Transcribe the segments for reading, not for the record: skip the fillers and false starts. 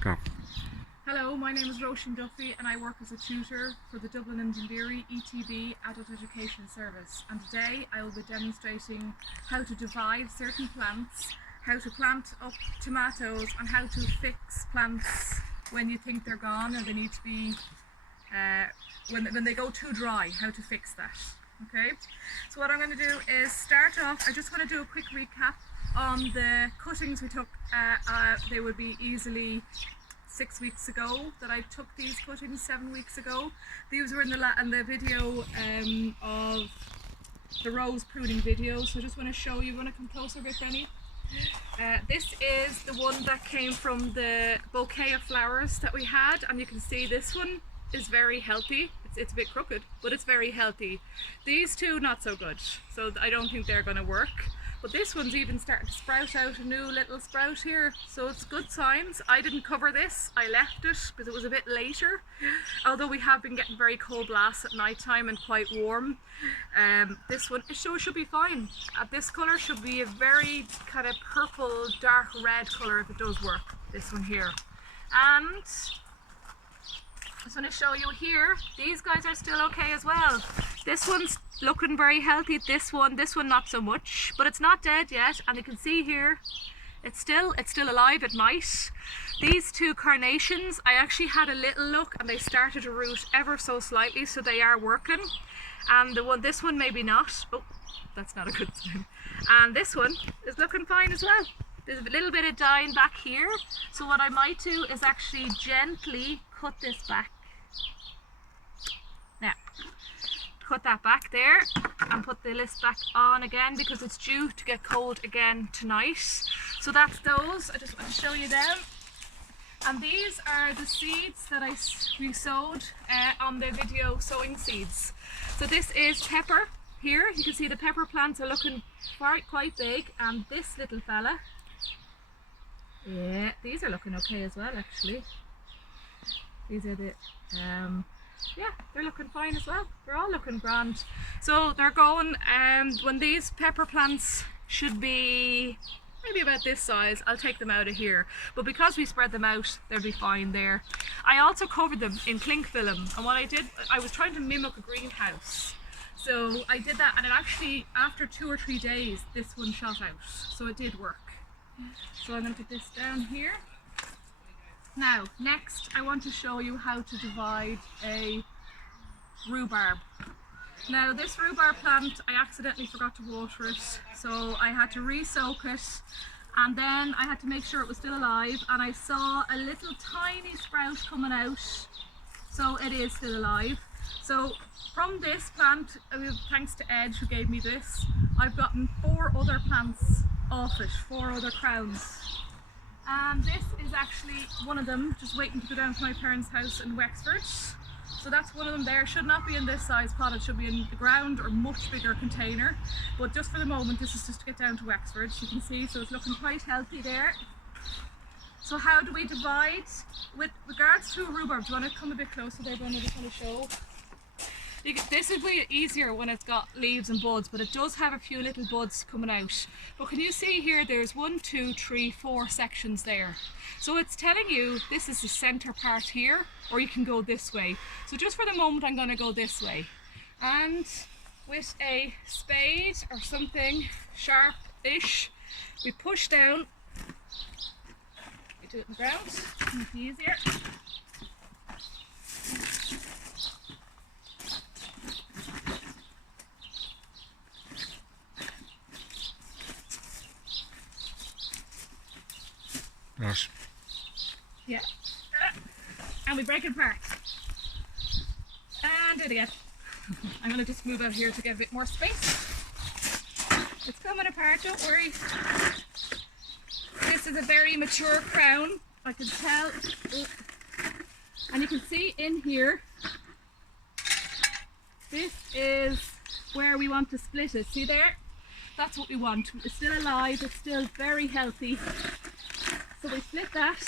Go. Hello, my name is Roisin Duffy and I work as a tutor for the Dublin and DDLETB Adult Education Service, and today I will be demonstrating how to divide certain plants, how to plant up tomatoes and how to fix plants when you think they're gone and they need to be, when they go too dry, how to fix that. Okay, so what I'm going to do is start off, I just want to do a quick recap on the cuttings we took. They would be easily 6 weeks ago that I took these cuttings, 7 weeks ago. These were in the video of the rose pruning video, so I just want to show you. Want to come closer a bit, Benny? This is the one that came from the bouquet of flowers that we had, and you can see this one is very healthy. It's a bit crooked, but it's very healthy. These two not so good, so I don't think they're going to work. But this one's even starting to sprout out a new little sprout here, so it's good signs. I didn't cover this, I left it because it was a bit later, although we have been getting very cold blasts at night time and quite warm. This one should be fine. This colour should be a very kind of purple, dark red colour if it does work, this one here. And I just want to show you here, these guys are still okay as well. This one's looking very healthy, this one not so much, but it's not dead yet, and you can see here it's still alive. It might. These two carnations, I actually had a little look and they started to root ever so slightly, so they are working. And this one maybe not. Oh, that's not a good sign. And this one is looking fine as well. There's a little bit of dying back here, so what I might do is actually gently cut this back. Now, cut that back there and put the list back on again because it's due to get cold again tonight. So that's those. I just want to show you them. And these are the seeds that we sowed on the video sowing seeds. So this is pepper here. You can see the pepper plants are looking quite big, and this little fella, yeah, these are looking okay as well actually. These are the yeah, they're looking fine as well. They're all looking grand. So they're going, when these pepper plants should be maybe about this size, I'll take them out of here. But because we spread them out, they'll be fine there. I also covered them in cling film, and what I did, I was trying to mimic a greenhouse. So I did that, and it actually, after 2 or 3 days, this one shot out. So it did work. So I'm going to put this down here. Now, next I want to show you how to divide a rhubarb. Now this rhubarb plant, I accidentally forgot to water it, so I had to re-soak it, and then I had to make sure it was still alive, and I saw a little tiny sprout coming out, so it is still alive. So from this plant, thanks to Ed who gave me this, I've gotten 4 other plants off it, 4 other crowns. And this is actually one of them, just waiting to go down to my parents' house in Wexford. So that's one of them there. Should not be in this size pot, it should be in the ground or much bigger container. But just for the moment, this is just to get down to Wexford. You can see, so it's looking quite healthy there. So how do we divide? With regards to rhubarb, do you want to come a bit closer there, Brenda? I just want to show. This would be easier when it's got leaves and buds, but it does have a few little buds coming out. But can you see here, there's 1, 2, 3, 4 sections there. So it's telling you this is the center part here, or you can go this way. So just for the moment, I'm going to go this way. And with a spade or something sharp-ish, we push down. We do it in the ground, make it easier. Yes. Yeah. And we break it apart. And do it again. I'm going to just move out here to get a bit more space. It's coming apart, don't worry. This is a very mature crown, I can tell. And you can see in here, this is where we want to split it. See there? That's what we want. It's still alive, it's still very healthy. So we split that.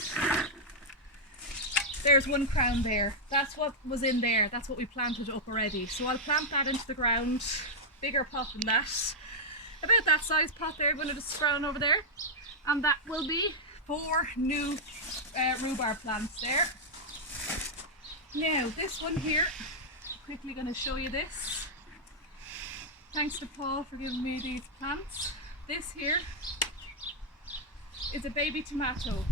There's 1 crown there. That's what was in there. That's what we planted up already. So I'll plant that into the ground. Bigger pot than that. About that size pot there, going to just thrown over there. And that will be 4 new rhubarb plants there. Now this one here, quickly going to show you this. Thanks to Paul for giving me these plants. This here is a baby tomato.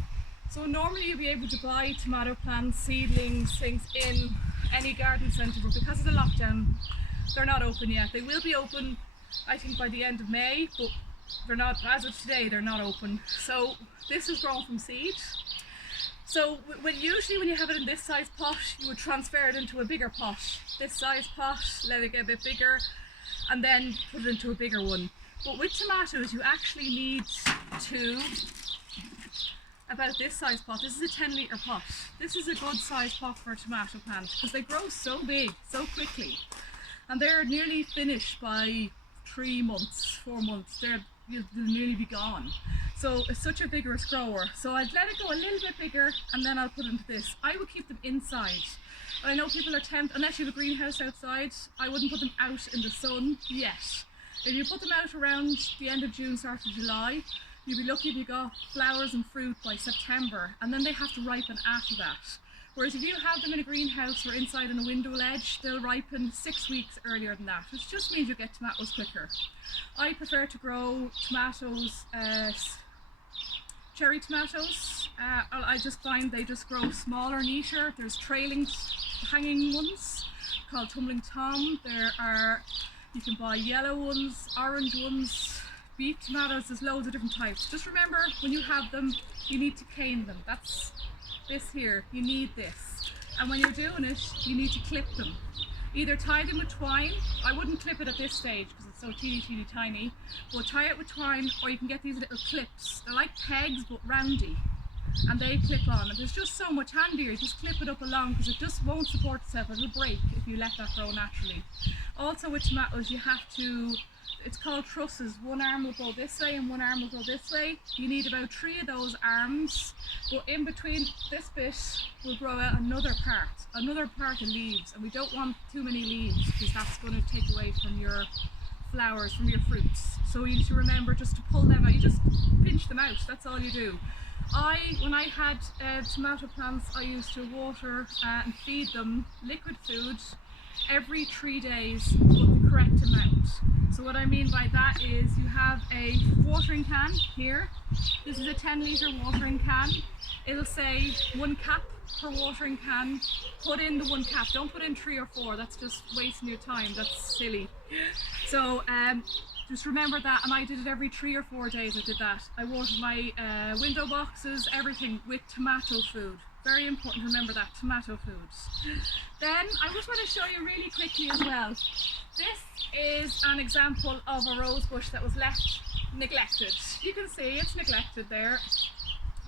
So normally you'll be able to buy tomato plants, seedlings, things in any garden centre, but because of the lockdown they're not open yet. They will be open I think by the end of May, but they're not, as of today, they're not open. So this is grown from seed. So usually when you have it in this size pot, you would transfer it into a bigger pot. This size pot, let it get a bit bigger, and then put it into a bigger one. But with tomatoes, you actually need to, about this size pot. This is a 10-litre pot. This is a good size pot for a tomato plant because they grow so big, so quickly. And they're nearly finished by 3 months, 4 months. They'll nearly be gone. So it's such a vigorous grower. So I'd let it go a little bit bigger and then I'll put it into this. I would keep them inside. But I know people are tempted, unless you have a greenhouse outside, I wouldn't put them out in the sun yet. If you put them out around the end of June, start of July, you'll be lucky if you got flowers and fruit by September, and then they have to ripen after that. Whereas if you have them in a greenhouse or inside on a window ledge, they'll ripen 6 weeks earlier than that, which just means you get tomatoes quicker. I prefer to grow tomatoes, cherry tomatoes. I just find they just grow smaller, neater. There's trailing, hanging ones called Tumbling Tom. There are, you can buy yellow ones, orange ones, beef tomatoes. There's loads of different types. Just remember, when you have them, you need to cane them. That's this here, you need this. And when you're doing it, you need to clip them. Either tie them with twine. I wouldn't clip it at this stage because it's so teeny tiny, but tie it with twine, or you can get these little clips. They're like pegs but roundy, and they clip on, and it's just so much handier. You just clip it up along because it just won't support itself. It'll break if you let that grow naturally. Also with tomatoes, you have to, it's called trusses. One arm will go this way and one arm will go this way. You need about 3 of those arms, but in between this bit will grow out another part of leaves, and we don't want too many leaves because that's going to take away from your flowers, from your fruits. So you need to remember just to pull them out. You just pinch them out, that's all you do. When I had tomato plants, I used to water and feed them liquid food every 3 days, but the correct amount. So what I mean by that is you have a watering can here. This is a 10-litre watering can. It'll say 1 cap per watering can. Put in the 1 cap. Don't put in 3 or 4. That's just wasting your time. That's silly. So just remember that, and I did it every 3 or 4 days. I did that. I watered my window boxes, everything with tomato food. Very important to remember that, tomato foods. Then I just want to show you really quickly as well. This is an example of a rose bush that was left neglected. You can see it's neglected there,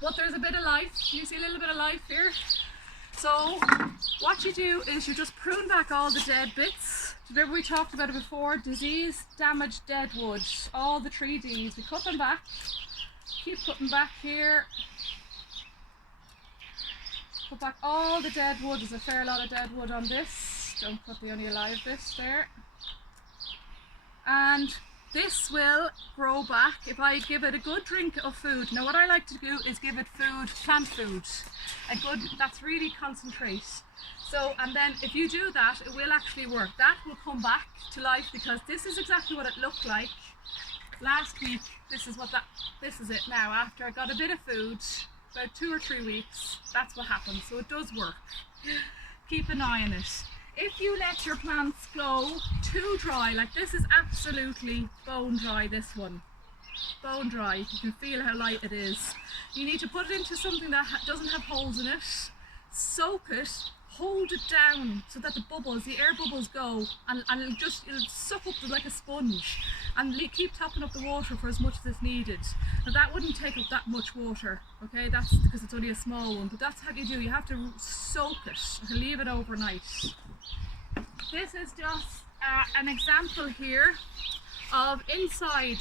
but there's a bit of life. You see a little bit of life here. So what you do is you just prune back all the dead bits. Remember we talked about it before, disease, damaged, dead wood, all the 3 Ds. We cut them back, keep cutting back here. Put back all the dead wood. There's a fair lot of dead wood on this. Don't cut the only alive bit there. And this will grow back if I give it a good drink of food. Now what I like to do is give it food, plant food. A good, that's really concentrate. So, and then if you do that, it will actually work. That will come back to life because this is exactly what it looked like last week. This is it now. After I got a bit of food, about 2 or 3 weeks, that's what happens. So it does work. Keep an eye on it. If you let your plants go too dry, like this is absolutely bone dry, this one. Bone dry. You can feel how light it is. You need to put it into something that doesn't have holes in it. Soak it, hold it down so that the bubbles, the air bubbles go, and it'll suck up like a sponge, and keep topping up the water for as much as it's needed. Now that wouldn't take up that much water, okay, that's because it's only a small one, but that's how you do. You have to soak it and leave it overnight. This is just an example here of inside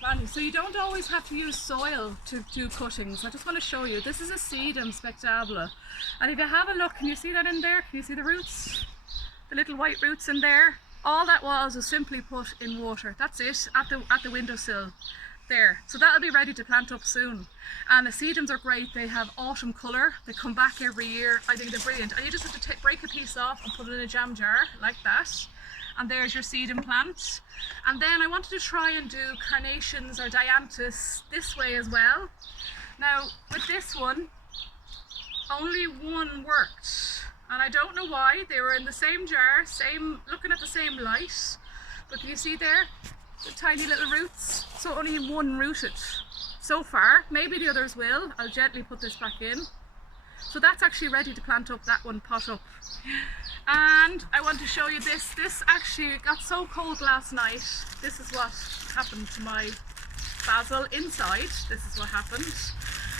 planting. So you don't always have to use soil to do cuttings. I just want to show you. This is a Sedum spectabile, and if you have a look, can you see that in there? Can you see the roots? The little white roots in there? All that was simply put in water. That's it, at the windowsill. There, so that'll be ready to plant up soon. And the sedums are great. They have autumn colour. They come back every year. I think they're brilliant. And you just have to break a piece off and put it in a jam jar like that. And there's your sedum plant. And then I wanted to try and do carnations or dianthus this way as well. Now with this one, only one worked. And I don't know why. They were in the same jar, looking at the same light. But can you see there? The tiny little roots, so only one rooted so far. Maybe the others will. I'll gently put this back in. So that's actually ready to plant up, that one pot up. And I want to show you this. This actually got so cold last night. This is what happened to my basil inside. This is what happened.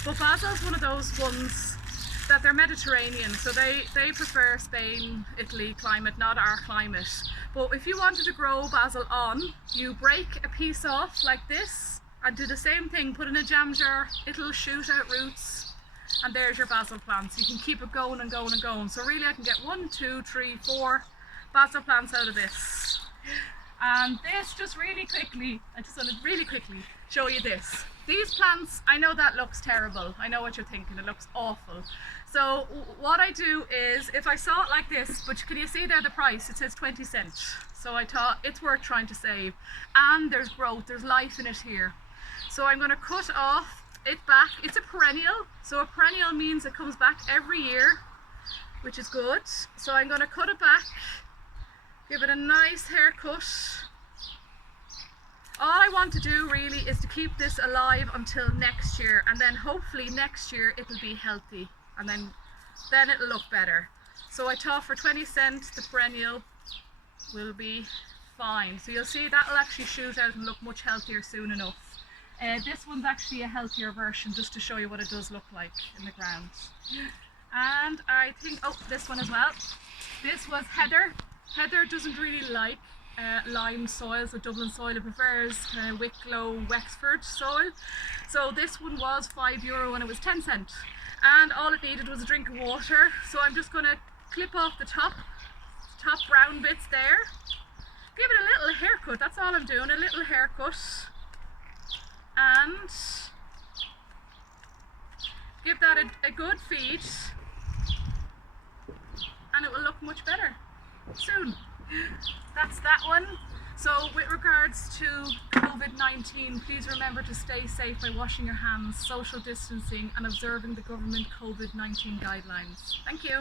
But basil's one of those ones that they're Mediterranean, so they prefer Spain, Italy climate, not our climate. But if you wanted to grow basil on, you break a piece off like this and do the same thing, put in a jam jar, it'll shoot out roots, and there's your basil plants. You can keep it going and going and going. So really I can get 1, 2, 3, 4 basil plants out of this. And this, just really quickly, I just want to really quickly show you this. These plants, I know that looks terrible. I know what you're thinking, it looks awful. So what I do is, if I saw it like this, but can you see there the price? It says 20 cents. So I thought it's worth trying to save. And there's growth, there's life in it here. So I'm going to cut off it back. It's a perennial. So a perennial means it comes back every year, which is good. So I'm going to cut it back, give it a nice haircut. All I want to do really is to keep this alive until next year, and then hopefully next year it'll be healthy, and then it'll look better. So I thought for 20 cents the perennial will be fine. So you'll see that'll actually shoot out and look much healthier soon enough. This one's actually a healthier version, just to show you what it does look like in the ground. And I think, oh, this one as well. This was Heather. Heather doesn't really like lime soil, so Dublin soil. It prefers kind of Wicklow, Wexford soil. So this one was €5 and it was 10 cents. And all it needed was a drink of water. So I'm just going to clip off the top brown bits there. Give it a little haircut, that's all I'm doing, a little haircut. And give that a good feed. And it will look much better soon. That's that one. So with regards to COVID-19, please remember to stay safe by washing your hands, social distancing and observing the government COVID-19 guidelines. Thank you.